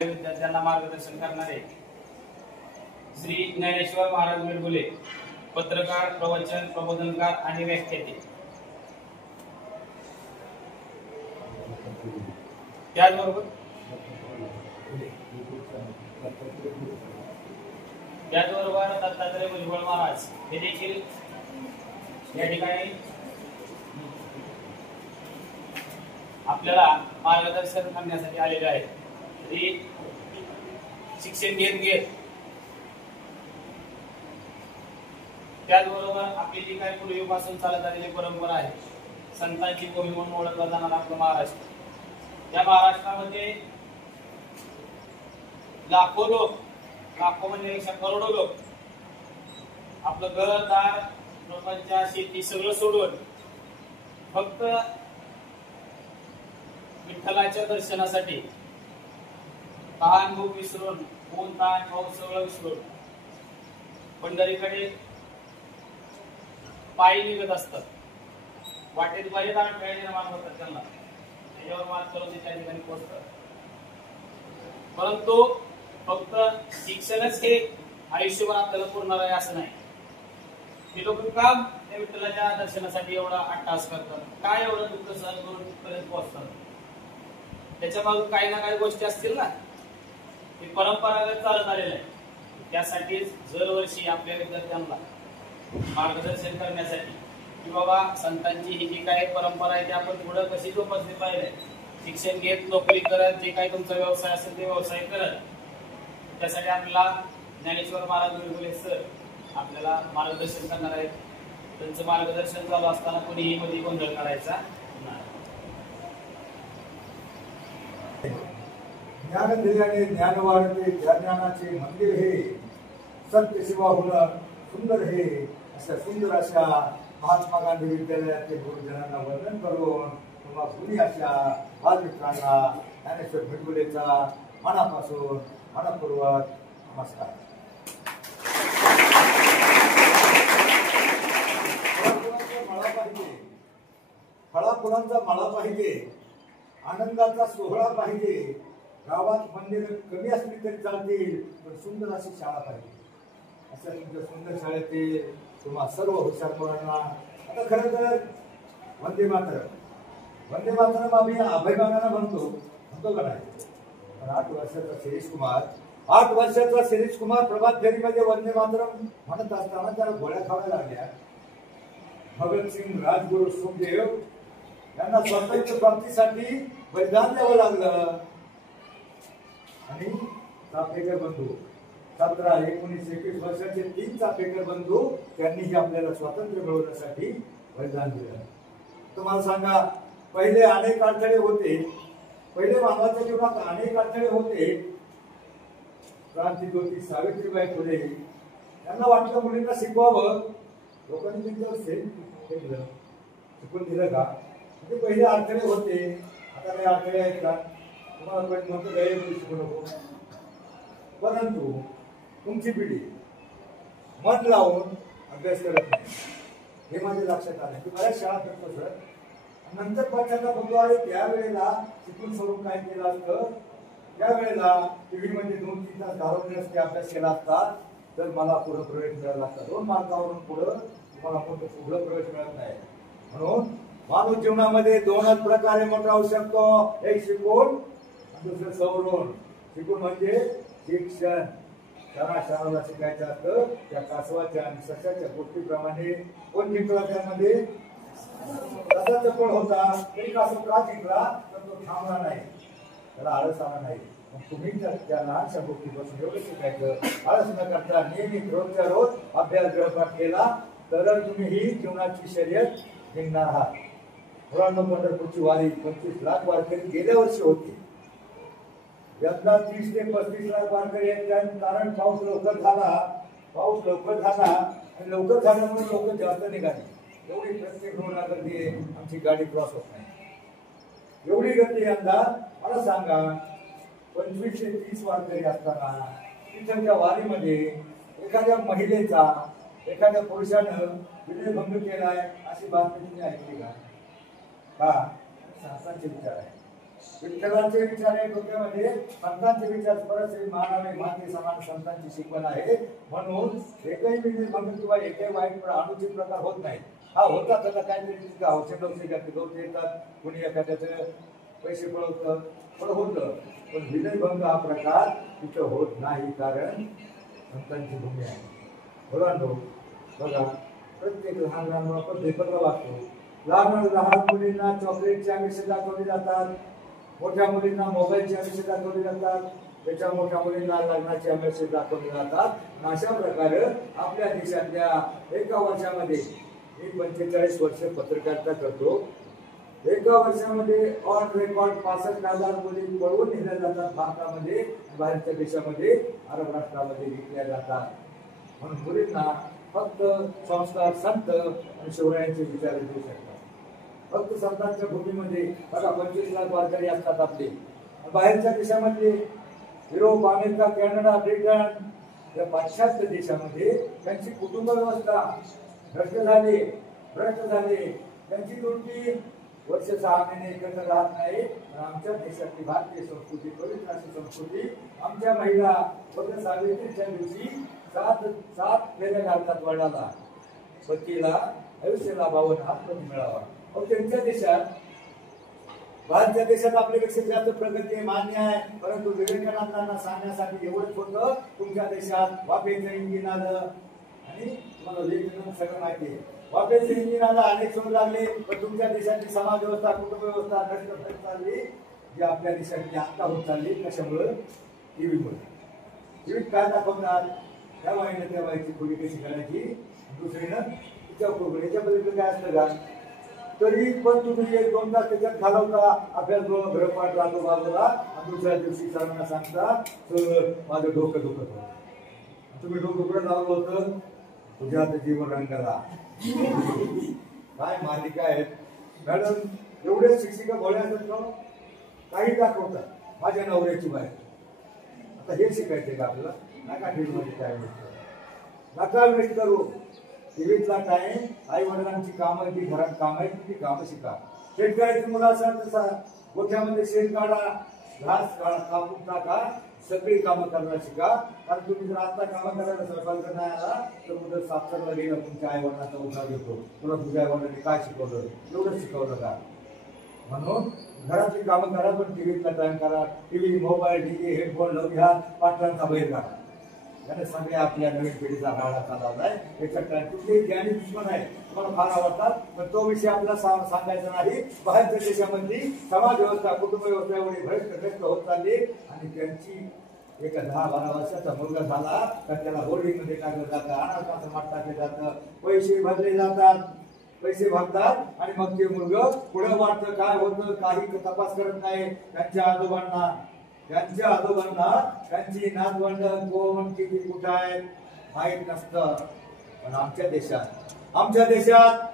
विद्यार्थ्यांना मार्गदर्शन करणारे श्री ज्ञानेश्वर महाराज मिरगुले, पत्रकार, प्रवचन, प्रबोधनकार आणि व्याख्याते। त्याचबरोबर दत्तात्रय भुजबळ महाराज हे देखील या ठिकाणी आपल्याला मार्गदर्शन करण्यासाठी आलेले आहेत। शिक्षण घेत त्याचबरोबर आपली जी काही पूर्वीपासून चालत आलेली परंपरा आहे, संतांची भूमी म्हणून ओळखला जाणारा आपला महाराष्ट्र, त्या महाराष्ट्रामध्ये लाखो लोक, लाखो म्हणजे करोडो लोक आपलं घरदार, प्रपंच, शेती सगळं सोडून फक्त विठ्ठलाच्या दर्शनासाठी तहान भूक विसरून, ऊन ताण पाऊस सगळं विसरून पंढरीकडे पायी निघत असतात। वाटेत बरेच अडथळे निर्माण होतात, त्यांना त्याच्यावर मात करून ते त्या ठिकाणी पोहोचतात। परंतु फक्त शिक्षणच हे आयुष्यभर आपल्याला पुरणार आहे असं नाही। हे लोक का त्या विठ्ठलाच्या दर्शनासाठी एवढा अट्टास करतात, काय एवढं दुःख सहन करून तिथपर्यंत पोहोचतात? त्याच्या मागे काही ना काही गोष्टी असतील ना, ही परंपरागत चालत आलेलं आहे। त्यासाठीच दरवर्षी आपल्या विद्यार्थ्यांना मार्गदर्शन करण्यासाठी की बाबा संतांची ही जी काही परंपरा आहे ती आपण पुढे कशी जोपासली पाहिजे, शिक्षण घेत नोकरी करत जे काही तुमचा व्यवसाय असेल ते व्यवसाय करत, त्यासाठी आपल्याला ज्ञानेश्वर महाराज मिरगुले सर आपल्याला मार्गदर्शन करणार आहेत। त्यांचं मार्गदर्शन चालू असताना कोणीही मध्ये गोंधळ करायचा नाही। ज्ञान दिल्याने ज्ञान वाढते, ज्ञानाचे मंदिर हे, सत्य सेवा होणं सुंदर हे, अशा महात्मा गांधी विद्यालयाचे गुरुजनांना वंदन करून तुम्हा जुनी अशा बालमित्रांना ज्ञानेश्वर मिरगुलेचा मनापासून मनपूर्वक नमस्कार। फळाफुलांचा मळा पाहिजे, आनंदाचा सोहळा पाहिजे, गावात मंदिर कमी असली तरी चालतील पण सुंदर अशी शाळा पाहिजे। अशा तुमच्या सुंदर शाळेतील तुम्हा सर्व हुशार मुलांना आता खरं तर वंदे मातरम आम्ही अभिमानानं म्हणतो का नाही? पण 8 वर्षाचा शिरीष कुमार प्रभात फेरीमध्ये वंदे मातरम म्हणत असताना त्याला गोळ्या खाव्या लागल्या। भगतसिंग, राजगुरू, सुखदेव यांना स्वातंत्र्य प्राप्तीसाठी बलिदान द्यावं लागलं आणि चाफेकर बंधू 17, 19, 21 वर्षाचे 3 चाफेकर बंधू त्यांनीही आपल्याला स्वातंत्र्य मिळवण्यासाठी बलिदान दिलं। तुम्हाला सांगा, पहिले अनेक अडथळे होते, पहिले मानवाच्या जीवनात अनेक अडथळे होते। क्रांतिज्योती सावित्रीबाई फुले यांना वाटलं मुलींना शिकवावं, लोकांनी त्यांच्यावर शिकून दिलं का? म्हणजे पहिले अडथळे होते, आता काही अडथळे आहेत का? तुम्हाला पण म्हणतो गैर शिकू नको, परंतु तुमची पिढी मन लावून अभ्यास करत नाही हे माझ्या लक्षात आलं की बऱ्याच शाळा करतो सर। नंतर पक्षाचा बघतो आहे त्यावेळेला शिकून सोडून काय केलं असतं, त्यावेळेला टीव्ही मध्ये 2-3 तास घालवून अभ्यास केला असता तर मला पुढे प्रवेश मिळाला असता। 2 मार्कावरून पुढं तुम्हाला पुढे प्रवेश मिळत नाही। म्हणून मानव जीवनामध्ये 2च प्रकारे मोठा होऊ शकतो, एक शिकून आणि दुसरं सवरून। शिकून म्हणजे शिक्षण, शहराला शिकायचं असतं, त्या कासवाच्या आणि सशाच्या गोष्टीप्रमाणे कोण जिंकला त्यामध्ये? रथाचा फळ होता, तरी कासव का जिंकला? तर तो थांबला नाही, त्याला आळस आला नाही। मग तुम्ही त्या लहानशा गोष्टीपासून एवढं शिकायचं, आळस न करता नियमित रोजच्या रोज अभ्यास गृहपाठ केला तर तुम्ही ही जीवनाची शर्यत जिंकणार आहात। मुलांना पंढरपूरची वारी 25 लाख वारकरी गेल्या वर्षी होती, यंदा 30 ते 35 लाख वारकरी आहेत। कारण पाऊस लवकर झाला आणि लवकर झाल्यामुळे लोक जास्त निघाले। एवढी प्रत्येक रोडला गर्दी आहे, आमची गाडी क्रॉस होत नाही एवढी गर्दी यंदा। मला सांगा, 25 ते 30 वारकरी असताना तिथल्या वारीमध्ये एखाद्या महिलेचा, एखाद्या पुरुषानं विनयभंग केलाय अशी बातमी तुम्ही ऐकली का? शासनाचे विचार आहे। विठ्ठलांचे विचार आहे डोक्यामध्ये, संतांचे विचार परस्त्री मानावे माते समान संतांची शिकवण आहे. म्हणून एकही भंग किंवा एकही वाईट अनुचित प्रकार होत नाही. हा होता त्याला काहीतरी औषध येतात, कुणी एखाद्याचं पैसे पळवतं पण होतं, पण विनयभंग हा प्रकार तिथं होत नाही, कारण संतांची भूमी आहे. बघा प्रत्येक लहान लहान आपण पेपरला वाचतो, लहान मुलींना चॉकलेटची आमिष दाखवली जातात, मोठ्या मुलींना मोबाईलची आमिष दाखवली जातात, त्याच्या मोठ्या मुलींना लग्नाची आमिष दाखवली जातात. अशा प्रकारे आपल्या देशातल्या एका वर्षामध्ये मी 45 वर्ष पत्रकारिता करतो. एका वर्षामध्ये ऑन रेकॉर्ड 65,000 मुली पळवून नेल्या जातात भारतामध्ये, बाहेरच्या देशामध्ये, अरब राष्ट्रामध्ये विकल्या जातात. म्हणून मुलींना फक्त संस्कार संत आणि शिवरायांचे विचार देऊ शकतात. फक्त संतांच्या भूमीमध्ये बघा 25 लाख वारकरी असतात आपले. बाहेरच्या देशामध्ये युरोप, अमेरिका, कॅनडा, ब्रिटन या पाश्चात्य देशामध्ये त्यांची कुटुंब व्यवस्था भ्रष्ट झाली. त्यांची जोडपी वर्ष 6 महिने एकत्र राहत नाही. आमच्या देशातली भारतीय संस्कृती, पवित्र अशी संस्कृती, आमच्या महिला फक्त सावित्रीच्या दिवशी 7 फेऱ्या घालतात वडिलाला, पतीला आयुष्य लाभावं, हातपती मिळावा. त्यांच्या देशात, भारतीय देशात आपल्यापेक्षा जास्त प्रगती आहे, मान्य आहे. परंतु विवेकानंदांना सांगण्यासाठी एवढंच होतं, तुमच्या देशात वाफेचं इंजिन आलं आणि तुम्हाला लेखन सगळं माहिती आहे. वाफेचं इंजिन आलं, अनेक शोध लागले, पण तुमच्या देशाची समाज व्यवस्था, कुटुंब व्यवस्था नष्ट होत चालली, जी आपल्या देशातली आता होत चालली. कशामुळे? टीव्हीमुळे. टीव्हीत काय दाखवणार? त्या वाईने त्या बाईची खोली कशी करायची, दुसरीनं तिच्या खोली. याच्याबद्दल काय असतं का? तरी पण तुम्ही 1-2 तास त्याच्यात घालवता, अभ्यास गृहपाठ राहतो बाजूला, आणि दुसऱ्या दिवशी सरांना सांगता तर माझं डोकं दुखत होतं. तुम्ही डोकं कुठं लावलं होतं? तुझ्यात जीवन रंगाला. काय मालिका आहेत मॅडम, एवढे शिक्षिका भोळ्या असतात, काही दाखवतात. माझ्या नवऱ्याची बाहेर, आता हे शिकायचंय का आपल्याला? नका टीव्हीमध्ये टाइम नका वेस्ट करू. टीव्हीतला टाइम आई वडिलांची कामं, ती घरात कामं आहेत, ती कामं शिका. शेतकऱ्याची मुलं असाल तसा गोठ्यामध्ये शेण काढा, घास कापून टाका, सगळी कामं करायला शिका. कारण तुम्ही जर आता कामं करायला स्वयंपाक नाही आला तर मुलं सापसारला गेला तुमच्या आई वडिलांचा उद्धार घेतो. तुला तुझ्या आई वडिलांनी काय शिकवलं? एवढंच शिकवलं का? म्हणून घरातली कामं करा, पण टीव्हीतला टाइम करा. टीव्ही, मोबाईल, डीजे, हेडफोन लावून घ्या, पाटलांचा बैल करा. याने सगळ्या आपल्या नवीन पिढीचा राडा चालवलाय. याच्यात काय कुठलेही ज्ञानी दुश्मन आहे, तुम्हाला फार आवडतात, पण तो विषय आपल्याला सांगायचा नाही. बाहेरच्या देशामधली समाज व्यवस्था, कुटुंब व्यवस्था एवढी भ्रष्ट होत चालली, आणि त्यांची एका 10-12 वर्षाचा मुलगा झाला तर त्याला बोर्डिंग मध्ये टाकलं जातं, अनाथाश्रमात टाकलं जातं, पैसे भरले जातात, पैसे भरतात, आणि मग ते मुलगा पुढे वाटतं काय होतं काही तपास करत नाही. त्यांच्या आजोबांना त्यांची नातवंड कोण किती कुठं आहेत माहीत नसतं. पण आमच्या देशात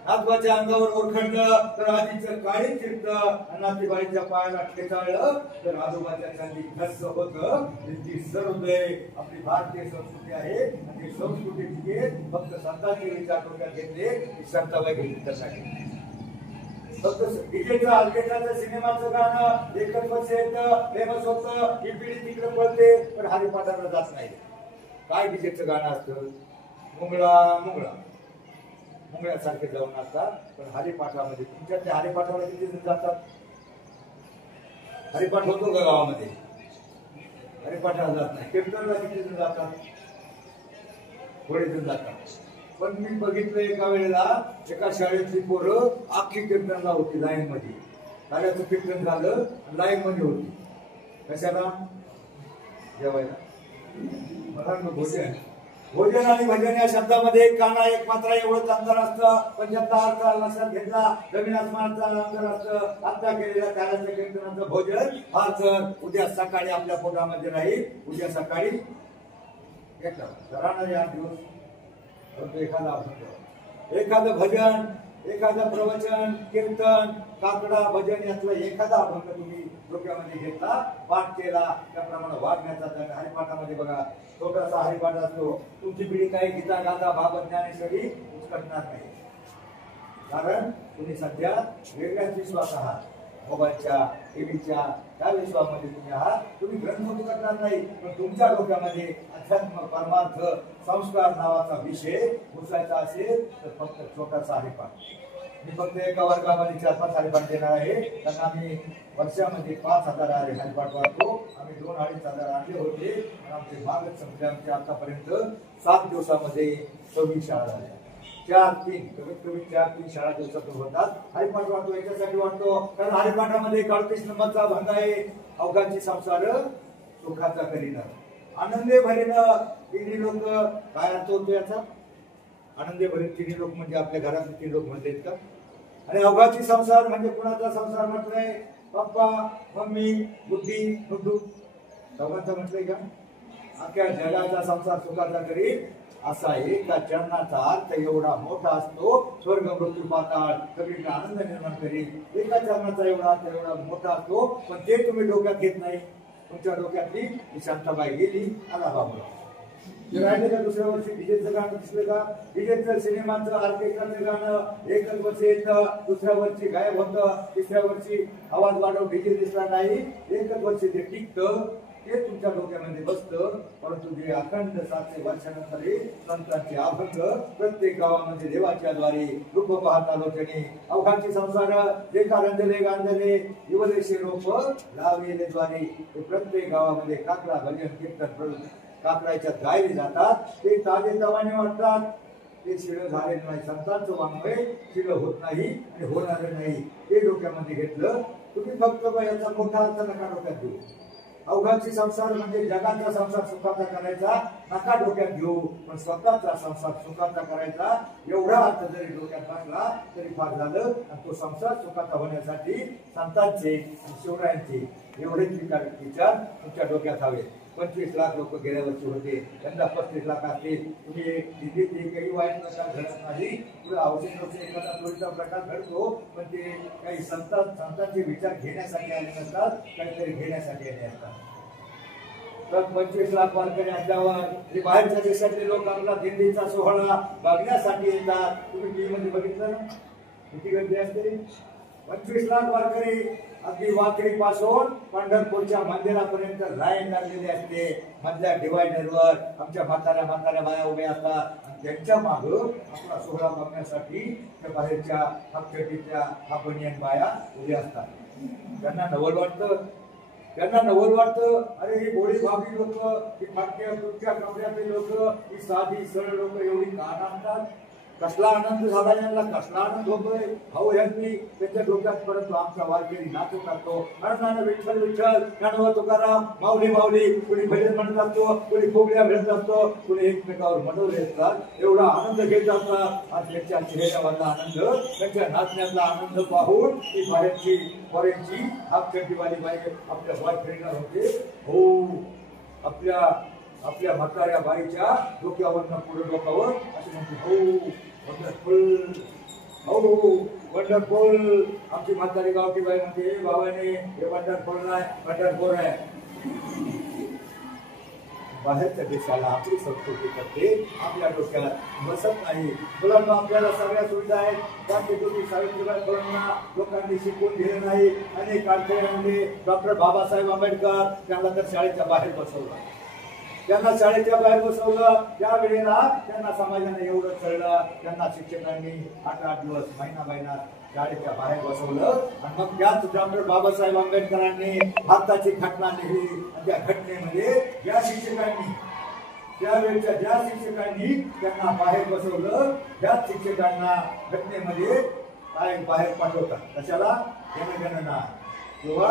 नातवाच्या अंगावर ओरखडलं तर आधीचं काळी चिरतं, आणि नातेवाईच्या पायाला ठेचाळलं तर आजोबाच्या खाली घस्स होतं. ती सर्वोदय आपली भारतीय संस्कृती आहे, आणि संस्कृतीचे फक्त संतांचे विचार डोक्यात घेतले की संताबाई घेतल्यासाठी. फक्त डीजेचं ऑर्केस्ट्राचं सिनेमाचं गाणं एकच वर्ष येतं, फेमस होतं, ही पिढी तिकडे पळते, पण हरिपाठाला जात नाही. काय डीजेचं गाणं असतं? मुंगळ्यासारखे जाऊन असतात, पण हरिपाठामध्ये तुमच्या त्या हरिपाठाला किती जण जातात? हरिपाठ होतो का गावामध्ये? हरिपाठाला जात नाही. कीर्तनला किती जण जातात? थोडे जण जातात. पण मी बघितलं एका वेळेला एका शाळेतली पोरं अख्खी कीर्तनला होती लाईन मध्ये. कार्याचं कीर्तन झालं, लाईन मध्ये होती. कशाला? जेवायला. भोजन आणि भजन या शब्दामध्ये काना एक मात्रा एवढंच अंतर असतं, पण त्याचा अर्थ लक्षात घेतला जमीन आसमानाचा अंतर असतं. आता केलेल्या कार्याचं कीर्तनाचं भोजन हा तर उद्या सकाळी आपल्या पोटामध्ये राहील. उद्या सकाळी राहणार 8 दिवस. एखादं भजन, एखादं प्रवचन, कीर्तन, काकडा, भजन यातला एखादा अभंग तुम्ही डोक्यामध्ये घेतला, पाठ केला, त्याप्रमाणे वागण्याचा दंड. हरिपाठामध्ये बघा छोटासा हरिपाठ असतो. तुमची पिढी काही गीता गाथा भागवत ज्ञानेश्वरी उचकटणार नाही, कारण तुम्ही सध्या वेगळ्याच विश्वास आहात. मोबाईलच्या टीव्हीच्या त्या विश्वामध्ये तुम्ही आहात. तुम्ही ग्रंथ करणार नाही, पण तुमच्या डोक्यामध्ये अध्यात्म परमार्थ संस्कार नावाचा विषय घुसायचा असेल तर फक्त छोटासा हरिपाठ. मी फक्त एका वर्गामध्ये 4-5 हरिपाठ देणार आहे. त्यांना आम्ही वर्षामध्ये 5,000 हरिपाठ वाटतो. आम्ही 2-2.5 आणले होते. आमचे मागच संपले. आमचे आतापर्यंत 7 दिवसामध्ये 26 शाळा झाल्या. 4-3 कमीत कमी 4-3 शाळा दिवसातून होतात. हरिपाठ वाटतो याच्यासाठी वाटतो कारण हरिपाठामध्ये 38 नंबरचा भंग आहे. अवघाची संसार सुखाचा करीन आनंदे भरीन. तिन्ही लोक काय अर्थ होतो याचा? आनंदे भरीन तिन्ही लोक म्हणजे आपल्या घरातले 3 लोक म्हणतात का? आणि अवघाची संसार म्हणजे कुणाचा संसार म्हटलंय? पप्पा, मम्मी, बुद्धी, बुद्धू दोघांचा म्हटलंय का? अख्ख्या जगाचा संसार सुखाचा करीन असा एका चरणाचा अर्थ एवढा मोठा असतो. स्वर्ग मृत्यू पाताळ सगळीकडे आनंद निर्माण करीन. एका चरणाचा एवढा अर्थ एवढा मोठा असतो, पण ते तुम्ही डोक्यात घेत नाही. तुमच्या डोक्यातली शांताबाई गेली आला बाबा राहिले का? दुसऱ्या वर्षी डीजेचं गाणं दिसलं का? डीजेचं सिनेमाचं ऑर्केस्ट्राचं गाणं एकच वर्ष येतं, दुसऱ्या वर्षी गायब होतं, तिसऱ्या वर्षी आवाज वाढव डीजे दिसला नाही. एकच वर्ष ते टिकतं, ते तुमच्या डोक्यामध्ये बसतं. परंतु जे अखंड 700 वर्षानंतर संतांचे अभंग प्रत्येक गावामध्ये देवाच्या द्वारे रूप पाहता लोचने अवघाची संसार लेखा रंजले गांजले युवदेशी रोप लावलेले द्वारे प्रत्येक गावामध्ये काकडा भजन कीर्तन काकडाच्या गायले जातात. ते ताजे तवाने वाटतात. ते शिळ झाले नाही. संतांचं वाङ्मय शिळ होत नाही आणि होणार नाही. ते डोक्यामध्ये घेतलं तुम्ही. फक्त याचा मोठा अर्थ नका डोक्यात घेऊ. अवघाची संसार म्हणजे जगाचा संसार सुखाचा करायचा नका डोक्यात घेऊ, पण स्वतःचा संसार सुखाचा करायचा एवढा अर्थ जरी डोक्यात टाकला तरी फार झालं. आणि तो संसार सुखाचा होण्यासाठी संतांचे आणि शिवरायांचे एवढेच विचार तुमच्या डोक्यात हवे. 25 लाख लोक गेल्या वर्षी होते, यंदा 35 लाख असतील. तुम्ही दिल्लीत एकही वाईट प्रकार घडत नाही. पुढे औषध एखादा चोरीचा प्रकार घडतो, पण ते काही संतांचे विचार घेण्यासाठी आले नसतात, काहीतरी घेण्यासाठी आले असतात. तर 25 लाख वारकरी असल्यावर बाहेरच्या देशातले लोक आपला दिंडीचा सोहळा बघण्यासाठी येतात. तुम्ही टीव्ही मध्ये बघितलं ना किती गर्दी असते? 25 लाख वारकरी अगदी वाकडी पासून पंढरपूरच्या मंदिरापर्यंत लाईन लागलेली असते. मधल्या डिवायडरवर आमच्या म्हाताऱ्या बाया उभ्या असतात. त्यांच्या माग आपला सोहळा बघण्यासाठी त्या बाहेरच्या हापचटीच्या हापणीयन बाया उभ्या असतात. त्यांना नवल वाटतं. अरे ही भोळी भाबी लोक, ही फाटक्या तुटक्या कपड्यातले लोक, ही साधी सरळ लोक एवढी का नाचतात? कसला आनंद झाला यांना, कसला आनंद होतोय. भाऊ यांनी त्यांच्या डोक्यात परंतु आमचा वारकरी नाचत असतो. अण्णानं विठ्ठल विठ्ठल, ज्ञानोबा तुकाराम, माऊली माऊली, कुणी भजन म्हणत असतो, कुणी फुगड्या भेटत असतो, कुणी एकमेकावर मनवले असतात. एवढा आनंद घेत असतात. आज त्यांच्या चेहऱ्यावरला आनंद, त्यांच्या नाचण्यातला आनंद पाहून ती बाहेरची फॉरेनची हापचड्डीवाली बाई आपल्या वारकरीला होते. हो, आपल्या म्हाताऱ्या बाईच्या डोक्यावरनं पुढे डोकावर असे म्हणते, हो वंडरफुल, हो वंडरफुल. आमची म्हातारी गावठी बाई म्हणते, बाबाने हे वंडरफुल नाही, वंडरफुल आहे. बाहेरच्या देशाला आपली संस्कृती करते, आपल्या डोक्यात बसत नाही. मुलांना आपल्याला सगळ्या सुविधा आहेत, त्याचे तुम्ही सावित्रीबाई फुलेंना लोकांनी शिकवून दिले नाही. अनेक अडचणी डॉक्टर बाबासाहेब आंबेडकर त्यांना तर शाळेच्या बाहेर बसवलं. त्यावेळेला त्यांना समाजाने एवढं कळलं. त्यांना शिक्षकांनी 8-8 दिवस महिना शाळेच्या बाहेर बसवलं. आणि मग त्याच डॉक्टर बाबासाहेब आंबेडकरांनी भारताची घटना लिहिली. आणि त्या घटनेमध्ये ज्या शिक्षकांनी त्यांना बाहेर बसवलं, त्याच शिक्षकांना घटनेमध्ये काय बाहेर पाठवतात. कशाला? जनगणना किंवा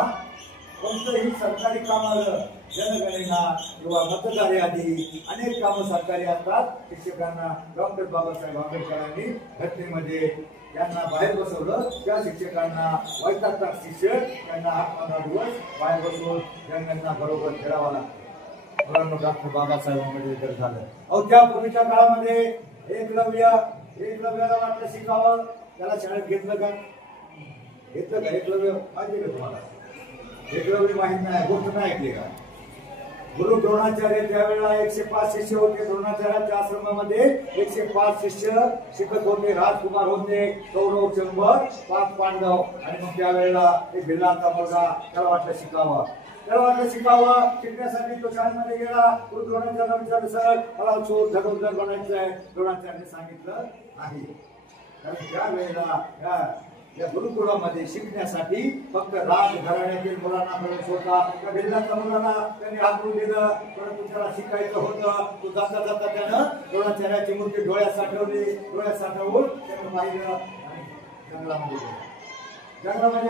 कोणतंही सरकारी काम आलं, जनगणना किंवा मतदार यादी, अनेक कामं सरकारी असतात. शिक्षकांना डॉक्टर बाबासाहेब आंबेडकरांनी घटनेमध्ये त्यांना बाहेर बसवलं. त्या शिक्षकांना वैतागतात शिक्षक, त्यांना 8-15 दिवस बाहेर बसवून जनगणना बरोबर फिरावा लागतो. म्हणून डॉक्टर बाबासाहेब आंबेडकर झालं. अहो, त्या पूर्वीच्या काळामध्ये एकलव्याला वाटलं शिकावं, त्याला शाळेत घेतलं का? एकलव्य माहिती का तुम्हाला? एकलव्य माहित नाही, गोष्ट नाही ऐकली का? गुरु द्रोणाचार्य त्यावेळेला 105 शिष्य होते. द्रोणाचार्यांच्या आश्रमामध्ये 105 शिष्य शिकत होते. राजकुमार होते, कौरव 100, 5 पांडव. आणि मग त्यावेळेला एक भिल्लाचा मुलगा त्याला वाटलं शिकावं. शिकण्यासाठी तो शाळेमध्ये गेला. गुरु द्रोणाचार्यांना विचारलं, सर मला चोर धनुर्धर बनायचंय. द्रोणाचार्यांनी सांगितलं नाही. कारण त्यावेळेला या गुरुकुलामध्ये शिकण्यासाठी फक्त राजघराण्यातील मुलांना प्रवेश होता. त्या भिल्लाच्या मुलांना त्यांनी हाकलून दिलं. परंतु त्याला शिकायचं होतं. तो जाता जाता त्यानं द्रोणाचार्याची मूर्ती डोळ्यात साठवली. डोळ्यात साठवून त्यानं पाहिलं आणि जंगलामध्ये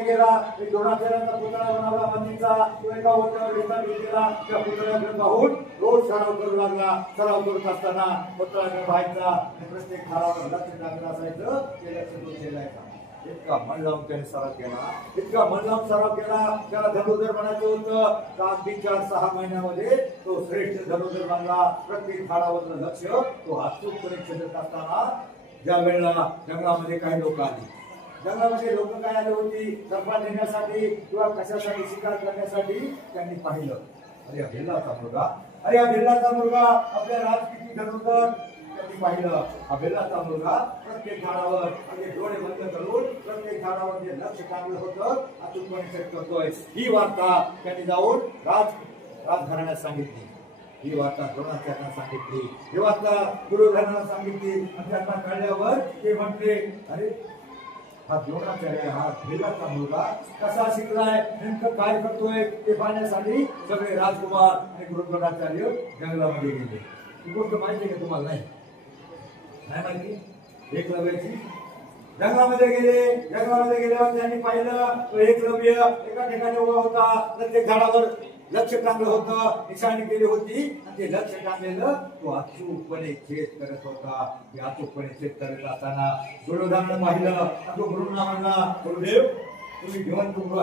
गेला. एक द्रोणाचार्यांचा पुतळा बनवला मातीचा. तो एका ओट्यावर गेला. त्या पुतळ्याकडे पाहून रोज सराव करू लागला. सराव करत असताना पुतळ्याकडे पाहायचा आणि प्रत्येक झाडावर लक्ष टाकलं असायचं. ते लक्ष तो ठेवायचा. इतका मन लावून त्याने सराव केला. इतका मन लावून सराव केला. त्याला धनुर्धर बनायचं होतं. तर अगदी 4-6 महिन्यामध्ये तो श्रेष्ठ धनुर्धर बनला. प्रत्येक झाडावरचं लक्ष तो अचूकपणे छेदत असताना ज्या वेळेला जंगलामध्ये काही लोक आली. जंगलामध्ये लोक काय आले होती, सर्पात नेण्यासाठी किंवा कशासाठी शिकार करण्यासाठी. त्यांनी पाहिलं, अरे हा भिल्लाचा मुलगा आपल्या राजकीय धनुर्धर. त्यांनी पाहिलं, हा भिल्लाचा मुलगा प्रत्येक झाडावर म्हणजे डोळे बंद करून प्रत्येक झाडावर जे लक्ष टाकलं होतं अचूकपणे सेट करतोय. ही वार्ता त्यांनी जाऊन राजघराण्यात सांगितली. ही वार्ता द्रोणाचार्यांना सांगितली. ही वार्ता गुरुधरांना सांगितली. आणि त्यांना कळल्यावर ते म्हटले, अरे हा द्रोणाचार्य हा भिल्लाचा मुलगा कसा शिकलाय, नेमकं काय करतोय ते पाहण्यासाठी सगळे राजकुमार आणि गुरु द्रोणाचार्य जंगलामध्ये गेले. ही गोष्ट माहिती आहे का तुम्हाला? नाही माहिती. एकलव्याची जंगलामध्ये गेल्यावर त्यांनी पाहिलं तो एकलव्य एका ठिकाणी उभा होता. प्रत्येक झाडावर लक्ष टाकलं होतं, निशाणी केली होती. आणि ते लक्ष टाकलेलं तो अचूकपणे छेद करत होता. ते अचूकपणे छेद करत असताना गुरुदानं पाहिलं. तो गुरुंना म्हणला, गुरुदेव तुम्ही जिवंत गुरु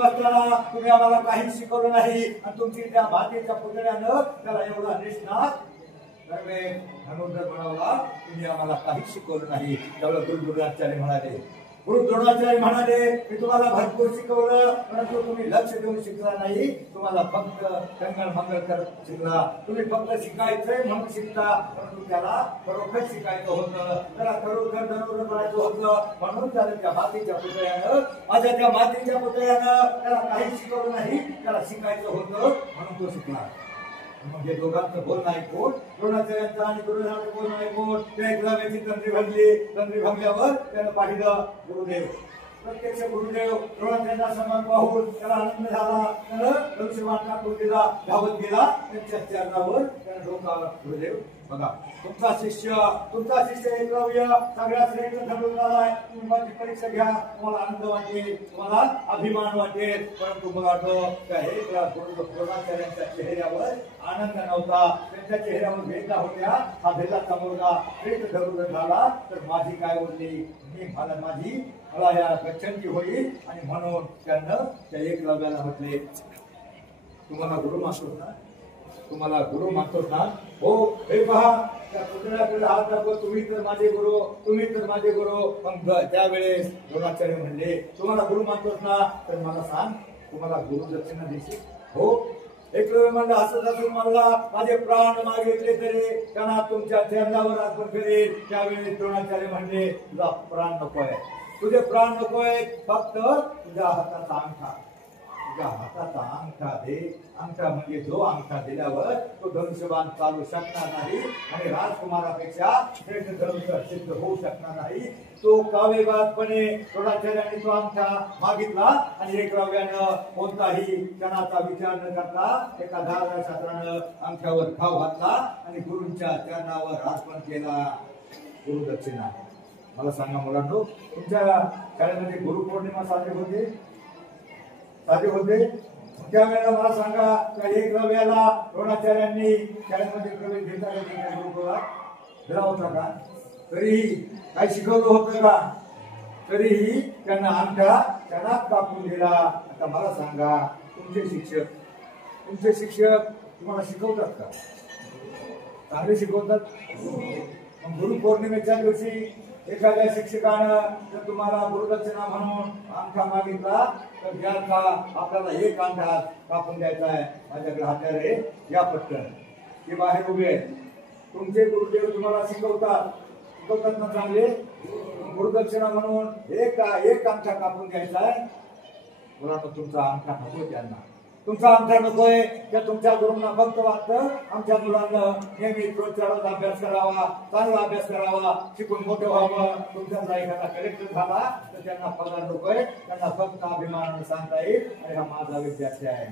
असताना तुम्ही आम्हाला काहीच शिकवलं नाही. आणि तुमची त्या मातीच्या पुतळ्यानं त्याला एवढा निष्णात धनुर्धर बनवला. तुम्ही आम्हाला काहीच शिकवलं नाही. त्यावेळेला गुरु द्रोणाचार्य म्हणाले, मी तुम्हाला भरपूर शिकवलं, परंतु तुम्ही लक्ष देऊन शिकला नाही. तुम्हाला फक्त टंगळ मंगळ करत शिकला. तुम्ही फक्त शिकायचंय म्हणून शिकता, परंतु त्याला खरोखर शिकायचं होतं. त्याला खरोखर धनुर्धर बनायचं होतं. म्हणून त्याला त्या मातीच्या पुतळ्यानं त्याला काही शिकवलं नाही. त्याला शिकायचं होतं म्हणून तो शिकला. म्हणजे दोघांचं बोलणं ऐकून द्रोणाचार्यांचं आणि गुरुदेवांचं बोलणं ऐकून त्या एकलव्याची तंद्री भरल्यावर त्यानं पाहिलं प्रत्यक्ष गुरुदेव द्रोणाचार्यांना सन्मान पाहून त्याला आनंद झाला. त्यानं धनुष्यबाण टाकून दिला, धावत गेला त्यांच्या चरणावर. त्यानं डोकावलं, गुरुदेव बघा तुमचा शिष्य एकलव्य सगळ्या श्रेष्ठ धनुर्धर आहे. तुम्ही माझी परीक्षा घ्या. तुम्हाला आनंद वाटेल, तुम्हाला अभिमान वाटेल. परंतु मला वाटतं त्या द्रोणाचार्यांच्या चेहऱ्यावर आनंद नव्हता. त्यांच्या चेहऱ्यावर वेदना होत्या. हा भिल्लाचा मुलगा श्रेष्ठ धनुर्धर झाला तर माझी काय उरली, मला या गच्छंती होईल. आणि म्हणून त्यानं त्या एकलव्याला म्हटले, तुम्हाला गुरु मानतोस ना? हो, हे पहा त्या पुतळ्याकडे हात दाखव, तुम्ही तर माझे गुरु. मग त्यावेळेस द्रोणाचार्य म्हणले, तुम्हाला गुरु मानतोस ना, तर मला सांग, तुम्हाला गुरु दक्षिणा देशील? हो. एकलव्य म्हणलं, असं मला माझे प्राण मागितले तरी त्यांना तुमच्या चरणावर अर्पण करेल. त्यावेळेस द्रोणाचार्य म्हणले, तुझा प्राण नकोय, तुझे प्राण नकोय, फक्त तुझ्या हाताचा अंगठा दे. अंगठा म्हणजे जो अंगठा दिल्यावर तो धनुष्यबाण चालू शकणार नाही आणि राजकुमारापेक्षा श्रेष्ठ धनुष्य सिद्ध होऊ शकणार नाही. तो काव्यबादपणे द्रोणाचार्याने तो अंगठा मागितला आणि एकलव्यानं कोणताही क्षणाचा विचार न करता एका धारदार शास्त्रानं अंगठ्यावर घाव घातला आणि गुरूंच्या चरणावर अर्पण केला. गुरुदक्षिणा. मला सांगा मुलांनो, तुमच्या शाळेमध्ये गुरुपौर्णिमा साजरी होते त्यावेळेला मला सांगा, त्या एकलव्याला द्रोणाचार्यांनी शाळेमध्ये प्रवेश घेतला दिला होता का? तरीही काही शिकवलं होतं का? तरीही त्यांना अंगठा क्षणात कापून दिला. आता मला सांगा, तुमचे शिक्षक तुम्हाला शिकवतात का? चांगले शिकवतात. गुरुपौर्णिमेच्या दिवशी एखाद्या शिक्षकानं जर तुम्हाला गुरुदक्षिणा म्हणून अंगठा मागितला तर ज्याचा आपल्याला एक अंगठा कापून द्यायचा आहे, माझ्याकडे हत्यार आहे, या पटकन. ते बाहेर उभे आहेत. तुमचे गुरुदेव तुम्हाला शिकवतात ना चांगले. गुरुदक्षिणा म्हणून एक अंगठा कापून द्यायचा आहे. मुलांना तुमचा अंगठा नको, त्यांना तुमचा अंगठा नकोय. त्या तुमच्या गुरूंना फक्त वाटतं आमच्या मुलांना नेहमी रोजच्या अभ्यास करावा, चांगला अभ्यास करावा, शिकून मोठं व्हावं. तुमचा एखादा कलेक्टर झाला तर त्यांना पगार नकोय, त्यांना फक्त अभिमानाने सांगता येईल अरे हा माझा विद्यार्थी आहे.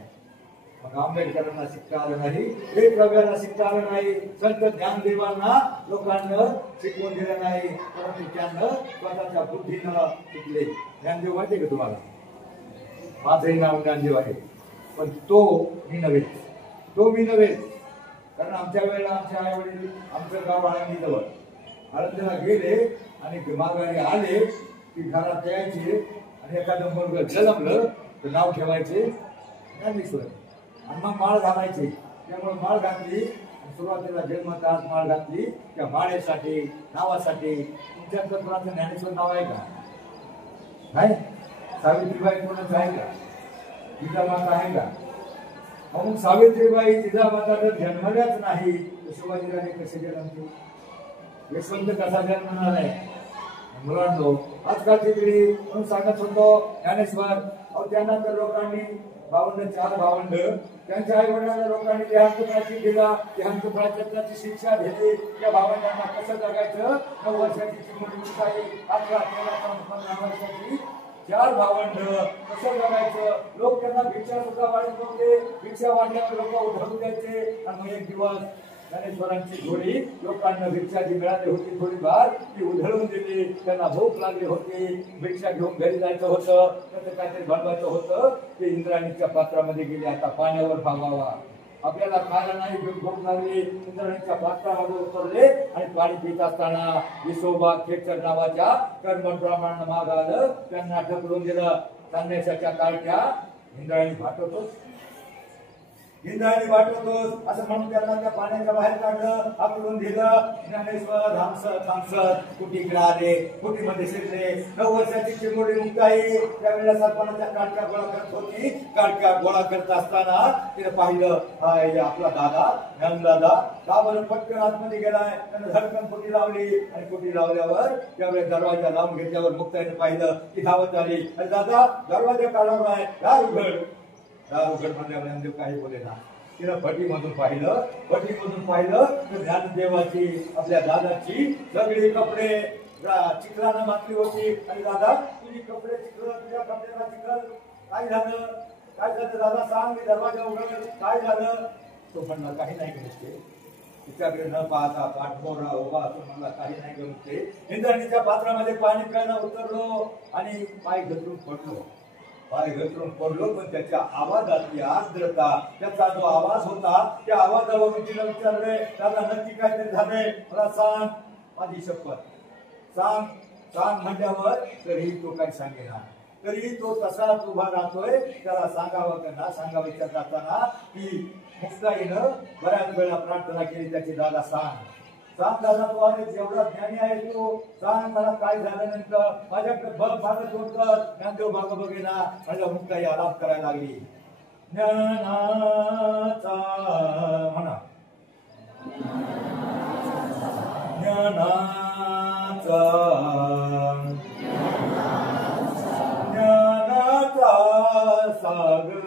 मग आंबेडकरांना शिकता आलं नाही, एकलव्याला शिकता आलं नाही, संत ज्ञानदेवांना लोकांना शिकवून दिलं नाही, परंतु त्यांना स्वतःच्या बुद्धीनं शिकले. ज्ञानदेव माहिती का तुम्हाला? माझंही नाव ज्ञानदेव आहे, पण तो मी नव्हे. कारण आमच्या वेळेला आमचे आई वडील आमचं गाव आळंदी जवळ, आळंदीला गेले आणि माघारी आले की घरात यायचे आणि एखादं मुलगा जन्मलं तर नाव ठेवायचे ज्ञानेश्वर आणि मग माळ घालायचे. त्यामुळे माळ घातली, सुरुवातीला जन्मतात माळ घातली त्या माळेसाठी, नावासाठी. तुमच्या कोणाचं ज्ञानेश्वर नाव आहे का? नाही. सावित्रीबाई कोणाचं आहे का? जिजामाता आहे का? मग सावित्रीबाई जिजामाता जर जन्मल्याच नाही तर शिवाजीराजे कसे जन्मतील? यशवंत कसा जन्मणार आहे? मुलांनो, आजकालची पिढी म्हणून सांगत होतो ज्ञानेश्वर, त्यांना तर लोकांनी 4 भावंड, त्यांच्या आई वडिलांना लोकांनी देहांतपणाची दिला, देहांतपणाची शिक्षा दिली. त्या भावंडांना कसं जगायचं? 9 वर्षाची चिमुरडी, 11, 13, 15 वर्षाची 4 भावंड, कसं जगायचं? लोक त्यांना भिक्षा सुद्धा वाढत नव्हते. भिक्षा वाढल्यावर लोक उधळून द्यायचे. आणि मग एक दिवस ज्ञानेश्वरांची जोडी लोकांना भिक्षा जी मिळाली होती थोडीफार ती उधळून दिली. त्यांना भूक लागली होती, भिक्षा घेऊन घरी जायचं होतं, त्याचं काहीतरी बनवायचं होतं. ते इंद्रायणीच्या पात्रामध्ये गेले. आता पाण्यावर भागावा, आपल्याला खायला नाही, भूक लागली. इंद्रायणीच्या पात्रामध्ये उतरले आणि पाणी पित असताना विसोबा खेचर नावाच्या कर्मठ ब्राह्मणांना माग आलं, त्यांना ढकलून दिलं. संन्यासाच्या काळच्या इंद्रायणी भाटवतोस असं म्हणून त्यांना त्या पाण्याच्या बाहेर काढलं, हाकलून दिलं. ज्ञानेश्वर थांबसत कुटीकडे आले, कुटीमध्ये शिरले. 9 वर्षाची चिमुरडी मुक्ताई त्यावेळेला सरपणाच्या काडक्या गोळा करत होती. काडक्या गोळा करत असताना तिने पाहिलं आपला दादा ज्ञानदादा का बरं पटकन आतमध्ये गेलाय. त्यानं धडकन कुटी लावली आणि कुटी लावल्यावर त्यावेळेस दरवाजा लावून घेतल्यावर मुक्ताईने पाहिलं की धावत आली. अरे दादा, दरवाजा काढावा आहे, दार उघड. दार उघड म्हणल्यावर ज्ञानदेव काही बोले ना. तिनं भटीमधून पाहिलं तर ज्ञानदेवाची आपल्या दादाची सगळी कपडे चिखलानं मातली होती. आणि दादा, तुझी कपडे चिखल, तुझ्या कपड्याला चिखल, काय झालं दादा सांग, मी दरवाजा उघड, काय झालं? तो म्हणला काही नाही गणिते. तिच्याकडे न पाहता पाठमोरा उभा असून म्हणला काही नाही गणिते. इंद्रायणीच्या पात्रामध्ये पाणी प्यायला उतरलो आणि पाय घसरून पडलो. पण त्याच्या आवाजातली आर्द्रता, त्याचा जो आवाज होता त्या आवाजावरून तिला विचारले, दादा नक्की काहीतरी झालंय, मला सांग, माझी शपथ सांग म्हणल्यावर तरीही तो काही सांगेना. तरीही तो तसाच उभा राहतोय. त्याला सांगावं का ना सांगावं विचारत असताना की मुक्ताईनं बऱ्याच वेळा प्रार्थना केली त्याची, दादा सांग दादा, तू अरे जेवढा ज्ञानी आहे तू, सांग मला काय झालं नेमकं. माझ्याकडे बघ, माझं तोडकर. ज्ञानदेव मागं बघेना. माझ्या मुक्ताई आलाप करायला लागली. ज्ञानाचा म्हणा, ज्ञानाचा सागर,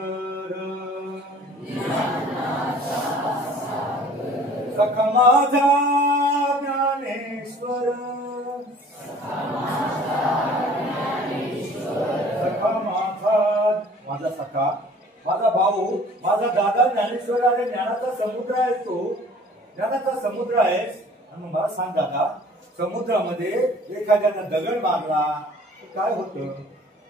सखा माझा ज्ञानेश्वर, माझा सखा, माझा भाऊ, माझा दादा ज्ञानेश्वर आहे. ज्ञानाचा समुद्र आहे तो, ज्ञानाचा समुद्र आहे. आणि मला सांग दादा, समुद्रामध्ये एखाद्यानं दगड मारला तर काय होतं?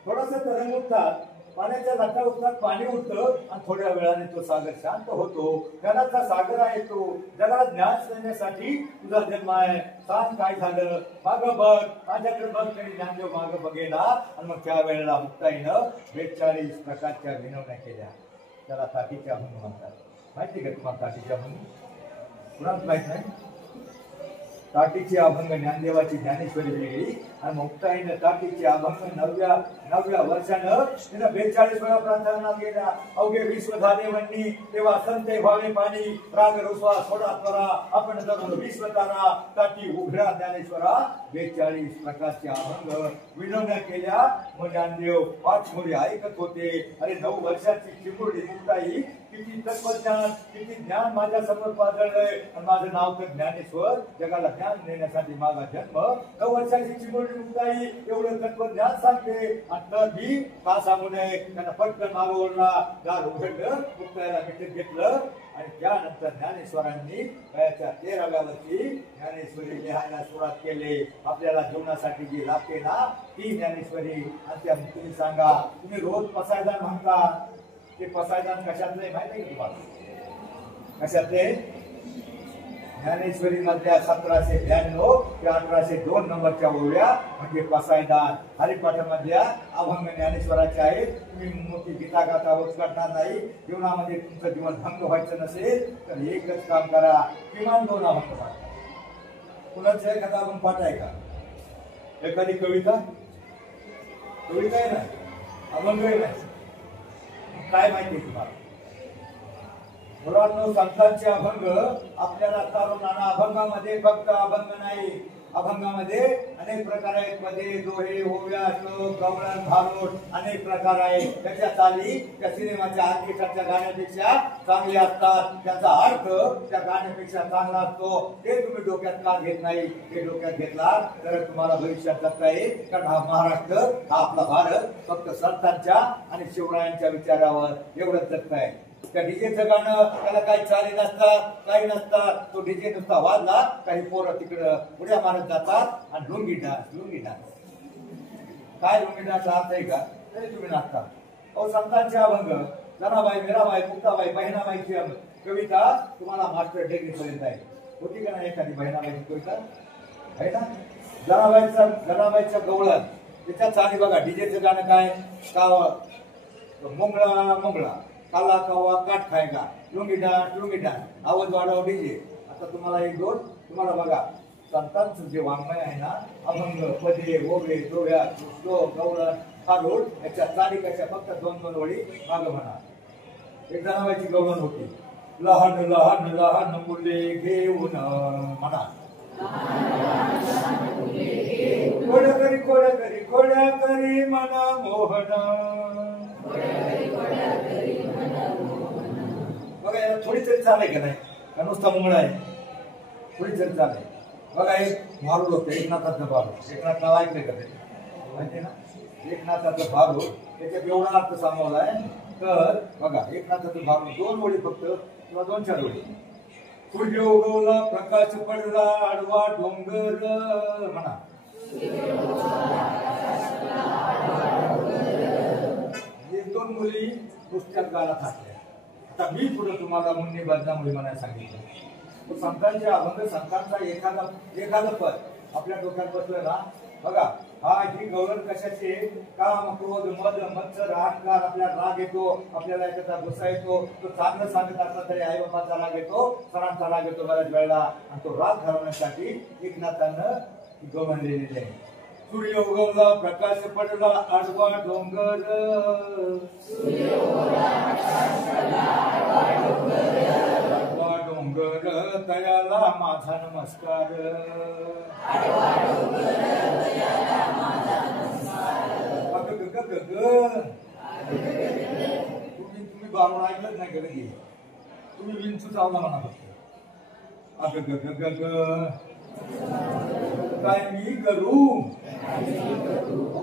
थोडासा तरंग उठतात, पाण्याच्या लाटा उठतात, पाणी उठतं आणि थोड्या वेळाने तो सागर शांत होतो. ज्ञानाचा सागर आहे तो. जगाला ज्ञान देण्यासाठी तुझा जन्म आहे. सांग काय झालं? मागं बघ, माझ्याकडे बघ. तरी ज्ञानदेव मागं बघेला. आणि मग त्या वेळेला मुक्ताईनं 42 प्रकारच्या विनवण्या केल्या. त्याला ताटीच्या म्हणून म्हणतात. माहिती का तुम्हाला ताटीच्या म्हणून? कुणाच माहित नाही? ताटीचे अभंग ज्ञानदेवाची ज्ञानेश्वरी वेगळी आणि मुक्ताईनं ताटीचे अभंग नवव्या वर्षानं तिनं 42 वेळा प्रार्थना केल्या. अवघे विश्व झाले म्हणणी तेव्हा संते व्हावे पाणी राग रुसवा सोडा त्वरा आपण धरून विश्वतारा ताटी उघडा ज्ञानेश्वरा 42 प्रकारचे अभंग विनवण्या केल्या. मग ज्ञानदेव 5 मुली ऐकत होते. अरे 9 वर्षाची चिमुरडी मुक्ताई किती तत्वज्ञान किती ज्ञान माझ्या समोर पाजळलंय आणि माझं नाव तर ज्ञानेश्वर जगाला ज्ञान देण्यासाठी माझा जन्म. 9 वर्षाची चिमुरडी मुक्ताई एवढं तत्वज्ञान सांगते आणि तरी का सांगू नये. त्यांना पटकन मागं ओढला दार उघडलं मुक्ताईला मिठीत घेतलं आणि त्यानंतर ज्ञानेश्वरांनी वयाच्या 13व्या वर्षी ज्ञानेश्वरी लिहायला सुरुवात केली. आपल्याला जीवनासाठी जी लागते ना ती ज्ञानेश्वरी. आणि त्या तुम्ही सांगा तुम्ही रोज पसायदान म्हणता ते पसायदान कशातले माहिती आहे का तुम्हाला? कशातले? ज्ञानेश्वरी मधल्या 1792 ते 1802 नंबरच्या ओव्या म्हणजे पसायदान. हरिपाठामधल्या अभंग ज्ञानेश्वराचे आहेत. तुम्ही मोठी गीता गाथा उचलणार नाही. जीवनामध्ये तुमचं जीवन भंग व्हायचं नसेल तर एकच काम करा किमान 2 अभंग पाठा. कुणाचं एखादा अभंग पाठ आहे का? एखादी कविता आहे ना अभंग आहे ना. काय माहिती तुम्हाला? मुलांनो संतांचे अभंग आपल्याला तरुणांना अभंगामध्ये फक्त अभंग नाही अभंगामध्ये अनेक प्रकार आहेत. पदे दोहे ओव्या श्लोक गवळण भारूड अनेक प्रकार आहेत. त्याच्या चाली त्या सिनेमाच्या आर्टिस्टच्या गाण्यापेक्षा चांगले असतात. त्याचा अर्थ त्या गाण्यापेक्षा चांगला असतो. ते तुम्ही डोक्यात का घेत नाही? ते डोक्यात घेतला तर तुम्हाला भविष्यात जगता येईल. कारण हा महाराष्ट्र हा आपला भारत फक्त संतांच्या आणि शिवरायांच्या विचारावर एवढंच जगताय. त्या डीजेचं गाणं त्याला काही चाली नसतात काही नसतात. तो डीजे नुसता वाजला काही पोरं तिकडं उड्या मारत जातात आणि लुंगी डान्स काय लुंगी डान्स अर्थ आहे का? तरी तुम्ही नाचता. अहो संतांचे अभंग जनाबाई मीराबाई मुक्ताबाई बहिणाबाईची कविता तुम्हाला मास्टर डिग्री पर्यंत आहे. होती का नाही एखादी बहिणाबाईची कविता? आहे ना. जनाबाईच्या गवळण त्याच्या चाली बघा. डीजेचं गाणं काय? मुंगळा काला कवा काठ खायगा लुंगी डान्स आवाज वाढव डीजे. आता तुम्हाला 1-2 तुम्हाला बघा संतांचं जे वाङ्मय आहे ना अभंग पदे ओवे दोह्या श्लोक गवळण भारूड याच्या चाली कशा फक्त 2-2 ओळी मागं म्हणा. एक जनाबाईची गवळण होती. लहान लहान लहान मुले घेऊन म्हणा. कोड्या करी मन मोहन. बघा याला थोडी तरी चाल आहे का नाही? का नुसता मुंगळा आहे? थोडी तरी चाल आहे. बघा एक भारूड होतं एकनाथाचं भारूड. एकनाथ नाव ऐकलंय का ते? माहिती ना एकनाथाचं भारूड. त्याच्यात एवढा अर्थ सामावला आहे. तर बघा एकनाथाचं भारूड 2 ओळी फक्त किंवा 2-4 ओळी. सूर्य उगवला प्रकाश पडला आडवा डोंगर म्हणा. हे 2 मुली पुस्तकात गाला थाटल्या. आता मी पुढे तुम्हाला मुन्नी बदनामुळी म्हणायला सांगितलं. संतांचे अभंग संतांचा एखादं पद आपल्या डोक्यात बसलं ना बघा. हा ही गवळण कशाची? काम क्रोध मद मत्सर अहंकार. आपल्याला राग येतो आपल्याला एखादा गुस्सा येतो. तो चांगलं सांगत असला तरी आई बाबाचा राग येतो सरांचा राग येतो बऱ्याच वेळेला. आणि तो राग घालवण्यासाठी एकनाथानं गवळण लिहिलेली आहे. सूर्य उगवला प्रकाश पडला आडवा डोंगर. आडवा डोंगर तयाला माझा नमस्कार. तुम्ही बारून ऐकलंच नाही कधी. तुम्ही विंचू चावला म्हणा फक्त. काय मी करू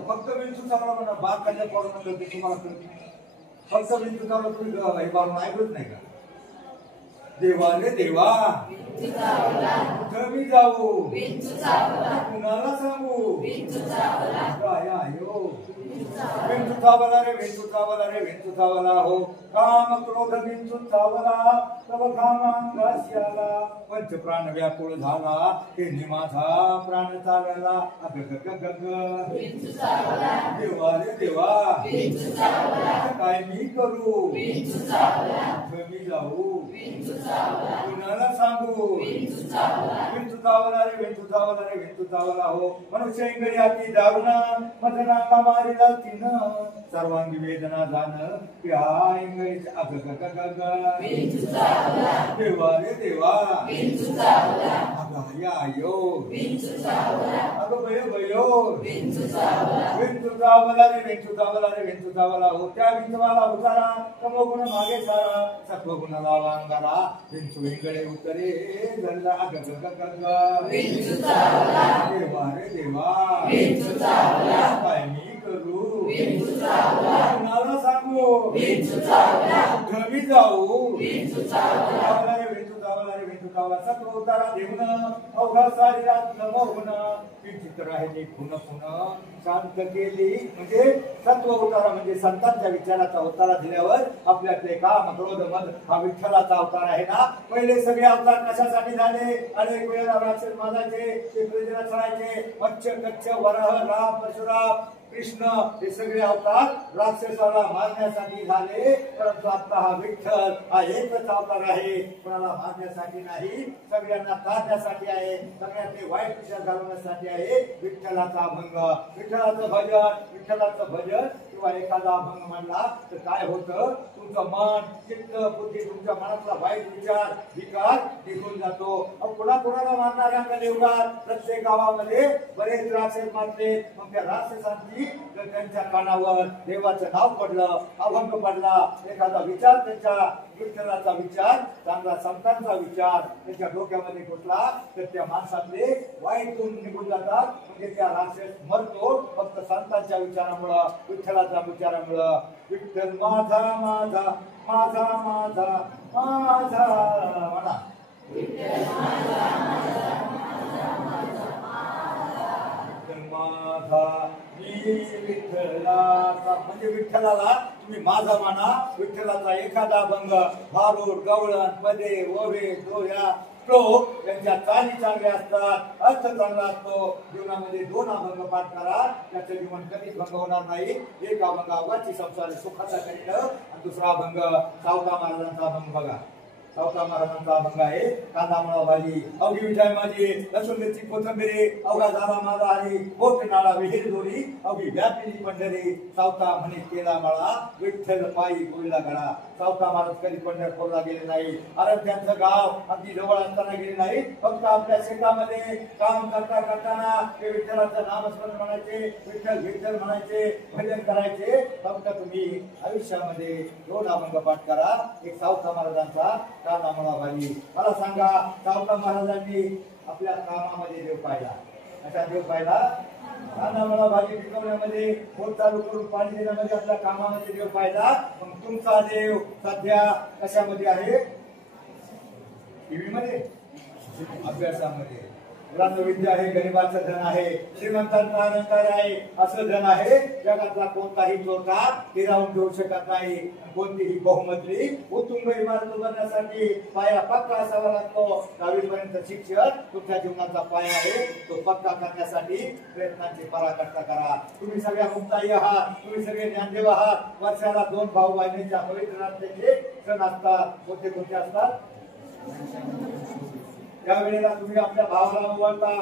फक्त विंचू चावला म्हणा. बाग कशा पडून होते तुम्हाला फक्त विंचू चावला. तुम्ही बारून ऐकलंच नाही का? देवा रे देवा कुठं मी जाऊ कुणाला सांगू काय आयो. विंचू चावला रे विंचू चावला रे विंचू चावला हो. काम क्रोध विंचू चावला तव घामांगाशी आला. पंच प्राण व्याकुळ झाला ते माझा प्राण चालला. देवा रे देवा काय मी करू कुठं मी जाऊ कुणाला सांगू विंचू चावला रे विंचू चावला रे विंचू चावला हो मनुष्य इंगळी अति दारुण मदनांगा मारिला तिनं सर्वांगी वेदना जाण की हा इंगळीच अग ग ग ग ग विंचू चावला देवा रे देवा विंचू चावला अग या यो विंचू चावला अग बयो बयो विंचू चावला रे विंचू चावला रे विंचू चावला हो त्या विंचवाला उतारा तमोगुण मागे सारा सत्वगुणाला वांगाला विंचू इंगळे उतरे धरला अग ग ग ग ग विंचू चावला देवा रे देवा विंचू चावला काय मी करू विंचू चावला कुणाला सांगू विंचू चावला घरी जाऊ विंचू चावला रे विंचू चावला रे विंचू चावला सत्व उतारा देऊन अवघा शरीरात नमवून विचित्र आहे ते पुन्हा पुन्हा शांत केली म्हणजे सत्व उतारा म्हणजे संतांच्या विचाराचा उतारा दिल्यावर आपल्याकडे काम क्रोध मद हा विठ्ठलाचा अवतार आहे ना पहिले सगळे अवतार कशासाठी झाले अनेक वेळेला राक्षस माजायचे ते प्रजेला चढायचे मच्छ कच्छ वराह राम परशुराम कृष्ण हे सगळे अवतार राक्षसाला मारण्यासाठी झाले परंतु आता हा विठ्ठल हा एकच अवतार आहे कोणाला मारण्यासाठी नाही सगळ्यांना तारण्यासाठी आहे सगळ्यांचे वाईट विचार घालवण्यासाठी आहे विठ्ठलाचा अभंग विठ्ठलाचं भजन किंवा एखादा अभंग म्हणला तर काय होतं तुमचं मन चित्त बुद्धी तुमच्या मनातला वाईट विचार विकार निघून जातो कोणाला मारणाऱ्या देवगात प्रत्येक गावामध्ये बरेच राक्षस मारले मग त्या राक्षसांची त्यांच्या कानावर देवाचं नाव पडलं अभंग पडला एखादा विचार त्यांच्या विठ्ठलाचा विचार चांगला संतांचा विचार त्यांच्या डोक्यामध्ये घुसला तर त्या माणसातले वाईट गुण निघून जातात म्हणजे त्या राक्षस मरतो फक्त संतांच्या विचारामुळं विठ्ठलाच्या विचारामुळं विठ्ठल माझा माझा माझा माझा माझा म्हणा विठ्ठल माझा मी विठ्ठलाचा म्हणजे विठ्ठलाला तुम्ही माझा माना विठ्ठलाचा एखादा अभंग भारूड गवळण पदे ओवे दोह्या श्लोक यांच्या चाली चांगल्या असतात अर्थ चांगला असतो जीवनामध्ये दोन अभंग पाठ करा त्याचं जीवन कधीच भंग होणार नाही एक अभंग अवघाची संसार सुखाचा करील आणि दुसरा अभंग सावता महाराजांचा अभंग बघा सावता महाराजांचा अभंग आहे कांदा मळा भाजी अवघी विठाई माझी लसूण मिरची कोथंबिरी अवघा झाला माझा हरी मोठ नाळा विहीर दोरी अवघी व्यापीची पंढरी सावता म्हणे केला मळा विठ्ठल पायी गोळीला गळा सावता महाराज कधी पंढरपूरला गेले नाही अरे त्यांचं गाव अगदी जवळ असताना गेले नाही फक्त आपल्या शेतामध्ये काम करता करताना ते विठ्ठलाचं नामस्मरण म्हणायचे विठ्ठल विठ्ठल म्हणायचे भजन करायचे फक्त तुम्ही आयुष्यामध्ये दोन अभंग पाठ करा एक सावता महाराजांचा कांदा मळा भाजी मला सांगा सावता महाराजांनी आपल्या कामामध्ये देव पाहिला अशा देव पाहिला कांदा मळा भाजी पिकवण्यामध्ये पोट चालू करून पाणी देण्यामध्ये आपल्या कामामध्ये देव पाहिला मग तुमचा देव सध्या कशामध्ये आहे टीव्ही मध्ये अभ्यासामध्ये मुलांचं विद्या आहे गरिबाचं धन आहे श्रीमंतांचा अलंकार आहे असं धन आहे जगातला कोणताही चोरकार हिरावून घेऊ शकत नाही कोणतीही बहुमजली उत्तुंग इमारत उभारण्यासाठी पाया पक्का असावा लागतो 10वी पर्यंत शिक्षण तुमच्या जीवनाचा पाया आहे तो पक्का करण्यासाठी प्रयत्नांची पराकाष्ठा करा तुम्ही सगळ्या मुक्ताई आहात तुम्ही सगळे ज्ञानदेव आहात वर्षाला 2 भाऊ बहिणींच्या पवित्र नात्याचे सण असतात कोणते कोणते असतात त्यावेळेला तुम्ही आपल्या भावाला ओवाळता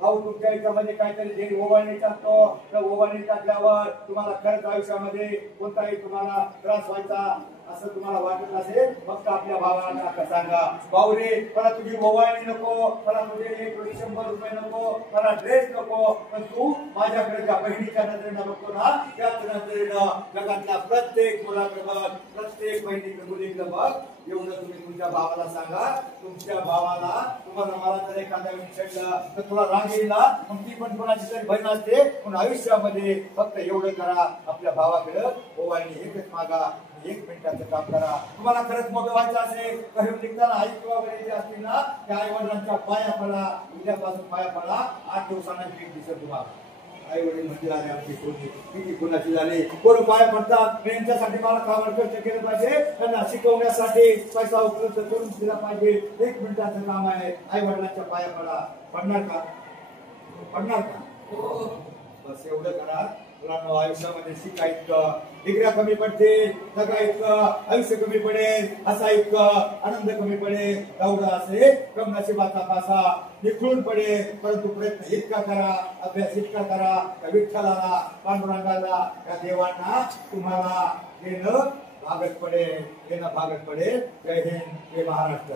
भाऊ तुमच्या याच्यामध्ये काहीतरी देणी ओवाळणी टाकतो तर ओवाळणी टाकल्यावर तुम्हाला खरंच आयुष्यामध्ये कोणताही तुम्हाला त्रास व्हायचा असं तुम्हाला वाटत असेल फक्त आपल्या भावाला टाका सांगा भाऊ रे मला तुझी ओवाळणी नको मला तुझे 100 रुपये नको मला ड्रेस नको पण तू माझ्याकडे ज्या बहिणीच्या नजरेनं बघतो ना त्याच नजरेनं जगातल्या प्रत्येक मुलाकडे बघ प्रत्येक बहिणीकडे मुलीकडे बघ एवढं तुम्ही तुमच्या भावाला सांगा तुमच्या भावाला तुम्हाला मला जर एखाद्या विषयाला तर तुला राग येईल मग ती पण कोणाची तरी बहीण असते पण आयुष्यामध्ये फक्त एवढं करा आपल्या भावाकडे ओवाळणी एकच मागा 1 मिनिटाचं काम करा तुम्हाला खरंच मोठं व्हायचं असेल घरून निघताना आई किंवा वडील असतील ना त्या आई वडिलांच्या पाया पडा उद्यापासून पाया पडा 8 दिवसांना पीक दिसत तुम्हाला आई वडील म्हणजे आले आमची किती गुणाची झाली कोण पाया पडतात यांच्यासाठी मला कामावर खर्च केलं पाहिजे त्यांना शिकवण्यासाठी पैसा उपलब्ध करून दिला पाहिजे 1 मिनिटाचं काम आहे आई वडिलांच्या पाया पडा पडणार का बस एवढं करा मुलांना आयुष्यामध्ये शिका इतकं, डिग्र्या कमी पडतील, सगळं इतकं, आयुष्य कमी पडेल, असा इतकं, आनंद कमी पडेल, एवढा असे कम नशिबाचा पासा निखळून पडेल. परंतु प्रयत्न इतका करा, अभ्यास इतका करा, त्या विठ्ठलाला, पांडुरंगाला, त्या देवांना तुम्हाला येणं भागत पडेल, येणं भागत पडेल. जय हिंद, जय महाराष्ट्र.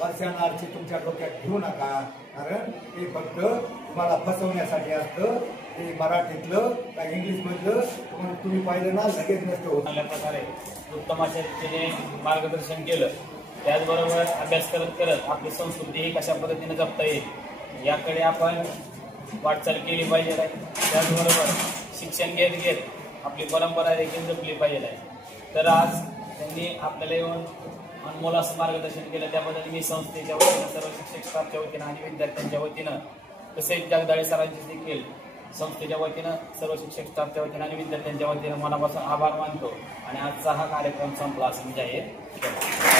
वर्षानार्थी तुमच्या डोक्यात घेऊ नका, कारण ते फक्त तुम्हाला फसवण्यासाठी असतं. ते मराठीतलं का इंग्लिश मधलं तुम्ही पाहिलं ना लगेच नसतं होत. चांगल्या प्रकारे उत्तम अशा रीतीने मार्गदर्शन केलं. त्याचबरोबर अभ्यास करत करत आपली संस्कृती ही कशा पद्धतीने जपता येईल याकडे आपण वाटचाल केली पाहिजे आहे. त्याचबरोबर शिक्षण घेत घेत आपली परंपरा देखील जपली पाहिजे आहे. तर आज त्यांनी आपल्याला येऊन अनमोल असं मार्गदर्शन केलं, त्याबद्दल मी संस्थेच्या वतीनं, सर्व शिक्षक स्टाफच्या वतीनं आणि विद्यार्थ्यांच्या वतीनं, तसेच जगदाळे सरांचे देखील संस्थेच्या वतीनं, सर्व शिक्षक स्टाफच्या वतीनं आणि विद्यार्थ्यांच्या वतीनं मनापासून आभार मानतो. आणि आजचा हा कार्यक्रम संपला असं मी जाहीर केला.